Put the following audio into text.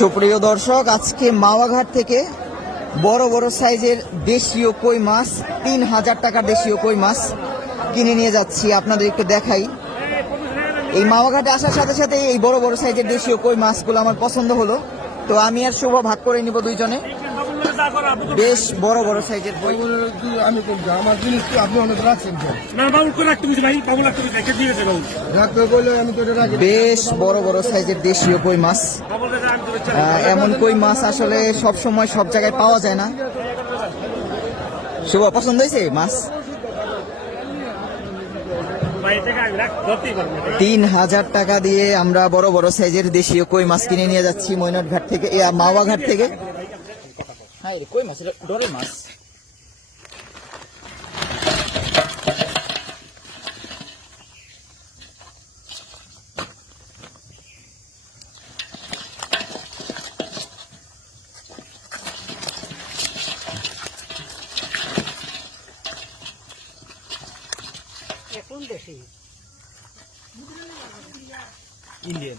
সুপ্রিয় দর্শক, আজকে মাওয়াঘাট থেকে বড় বড় সাইজের দেশীয় কই মাছ ৩,০০০ টাকার দেশীয় কই মাছ কিনে নিয়ে যাচ্ছি। আপনাদের একটু দেখাই। এই মাওয়াঘাটে আসার সাথে সাথে এই বড় বড় সাইজের দেশীয় কই মাছগুলো আমার পছন্দ হলো, তো আমি আর শুভ ভাগ করে নিব দুইজনে। বেশ বড় বড় সাইজের কই। আমি আমার জিনিস আপনি অনেক রাখছেন বেশ বড় বড় সাইজের দেশীয় কই মাছ। এমন কই মাছ আসলে সব সময় সব জায়গায় পাওয়া যায় না। শুভ পছন্দ হয়েছে মাছ? ৩,০০০ টাকা দিয়ে আমরা বড় বড় সাইজের দেশীয় কই মাছ কিনে নিয়ে যাচ্ছি মৈনট ঘাট থেকে, মাওয়া ঘাট থেকে। হ্যাঁ, কই মাছ, এটা ডরের মাছ। এখন দেশি ইন্ডিয়ান